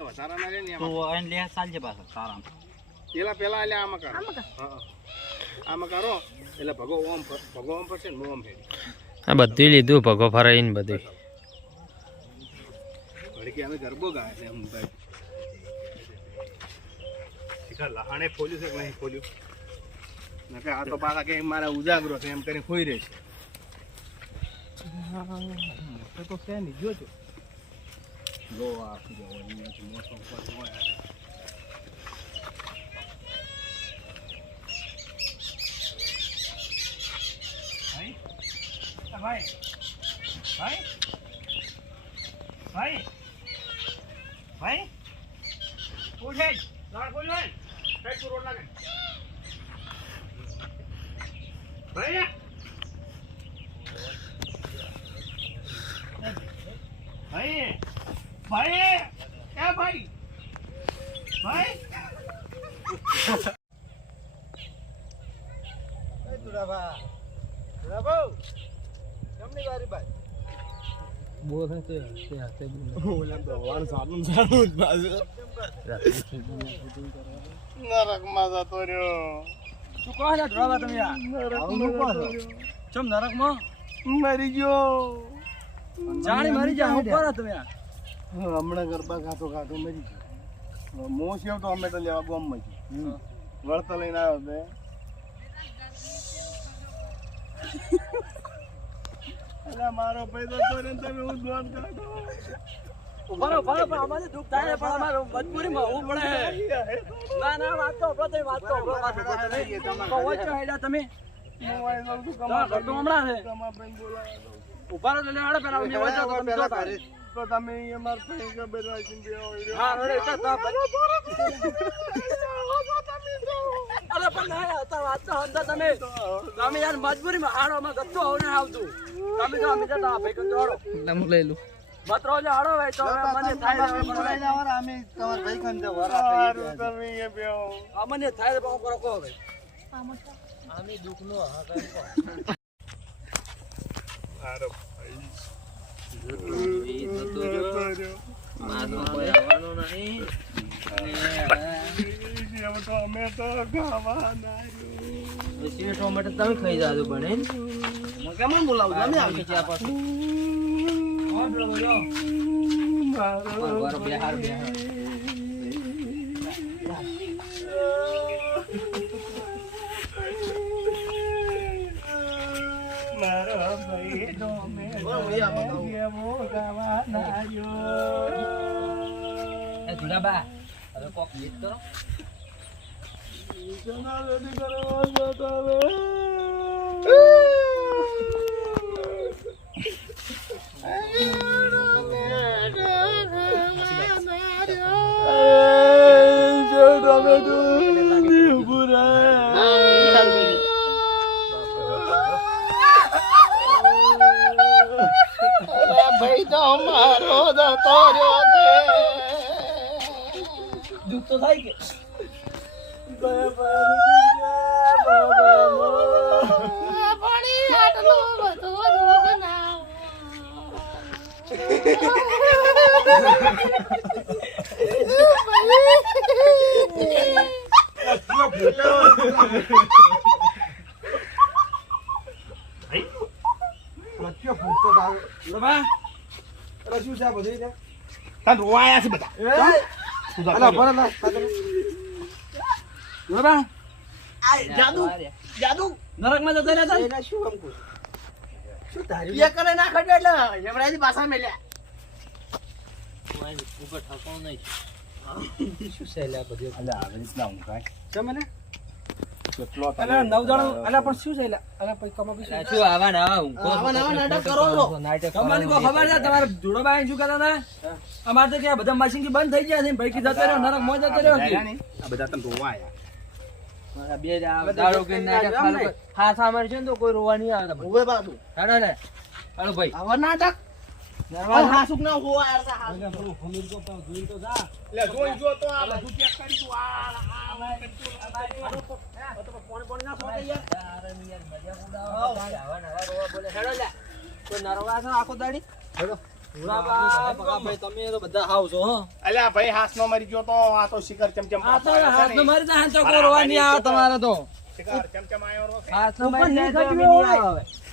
વધારાના રે ને તો એને લે ચાલજે પાછો સારામ પેલા એટલે આમાં કરો હા આમાં કરો એટલે ભગો ઓમ પડશે ને ઓમ ફેરી આ બધું લીધું ભગો ફરાઈને બધું ઘડી અમે ગરબો ગાય છે એમ ભાઈ શિખર લહાણે ખોલ્યું છે કે નહીં ખોલ્યું નકે આ તો પાછા કે મારા ઉજાગરો છે એમ કરીને ખોઈ રહે છે તો છે નહીં જોજો લો આ મોટો ઉપર હોય ભાઈ ભાઈ ભાઈ ભાઈ ઉઠે લાડ બોલ ભાઈ કઈ રોડ લાગે ભાઈ ભાઈ ભાઈ એ ભાઈ ભાઈ એ તુડાબા કેમની વારી ભાઈ બોલ હે તે હાથે બોલ ઓલા તો વાળ સાનું સાનું જ બાજુ નરક માં જતો રહ્યો તું કહો ને ડ્રાવા તમે યાર ચમ નરક માં મરી ગયો જાણી મરી જા હું કરો તમે યાર હમણાં ગરબા ખાતો મરી ગયો મોસ્યો તો અમે તો લેવા ગોમ માં વળતા લઈને આવ્યો તે અલા મારો પૈસો ચોરીને તમે હું દોન કાઢો ઉભારો પણ અમારે દુખ થાય પણ અમારો મજબૂરીમાં હું પડે ના વાત તો તમે કોઈ હેડા તમે મોબાઈલ નો તું કમા કરતો હમણાં છે કમા બેન બોલાવો ઉભારો લે આડે પેલા મે વજો તો તમે તો તમે અમાર પૈસા ખબર રાખીને બેહો હા અરે તો અરે પણ ના હતા વાત તો હંદા તમે યાર મજબૂરીમાં હાડોમાં ગત્તો હોને આવતું તમે તો અમે જતા ભાઈ કો જોડો નામ લઈ લો મતરો જે હાડો ભાઈ તો મને થાય બોલાઈ ના વર અમે તમાર ભાઈ કન દે વર તમે એ બેઓ અમને થાય બહુ કરો કો ભાઈ અમે દુખ નો હા કઈ કો આરો ભાઈ માનો કોઈ આવવાનો નહીં તો અમે તો ગાવાના રહ્યો ટોમેટો તમે ખાઈ જાજો બને હું કેમ બોલાવું તમે આવી ચા પાછું કોણ બોલો બોલો મારો બિહાર મારો ભાઈ ટોમેટો કેવો ગાવાના રહ્યો એ દુલાબા હવે કોક ગીત કરો જના રેડી કરો જતાવે જો તમે દુની પુરા ભાઈ તો મારો જતો રહ્યો છે દુઃખ તો થાય કે રોવાયા છે બધા જાદુ નરક માં જતા રહ્યા હતા શું કામ કરું શું તારી એ કરે ના ખડે એટલે યમરાજી પાછા મેલ્યા કોઈ ઉપર ઠાકોર નહીં શું સેલા બધું અલે આવે ના હું કાઈ તમે ને કેટલો અલે નવદાણો અલે પણ શું સેલા અલે પૈ કમા બી શું આવા નાટક કરો નાટક કમાની કો ખબર છે તમારે જોડો બાઈ શું કરતા ના અમાર તો કે બધા મશીન થી બંધ થઈ ગયા છે ભાઈ કી જતો રહ્યો નરક માં જતો રહ્યો આ બધા તને રોવાયા બે દાડો કે નાટક ખાલો હા સામાર છે તો કોઈ રોવા નહીં આવતા ઓવે બાજુ હાડો ને હાલો ભાઈ આવા નાટક નરવા હાસુક ના હોવા યાર હા પેલું ખમીર તો પાવ જોઈ તો જા લે જોઈ જો તો આ બધું ચેક કરી તું આ તો કોણ ના સોટે યાર અરે યાર મજા ઉડાવો આવા નવા રોવા બોલે હેડો લે કોઈ નરવા છે આખો દાડી હેડો ભાઈ તમે તો બધા હાવ છો હો અલ્યા ભાઈ હાથમાં મરી ગયો તો આ તો શિખર ચમચમ આ તો હાથનો મારી જાય તો કોઈ રોવા નહીં આવે તમારે તો શિખર ચમચમ આવ્યો હાથનો મારી જાય તો બી નહીં આવે હવે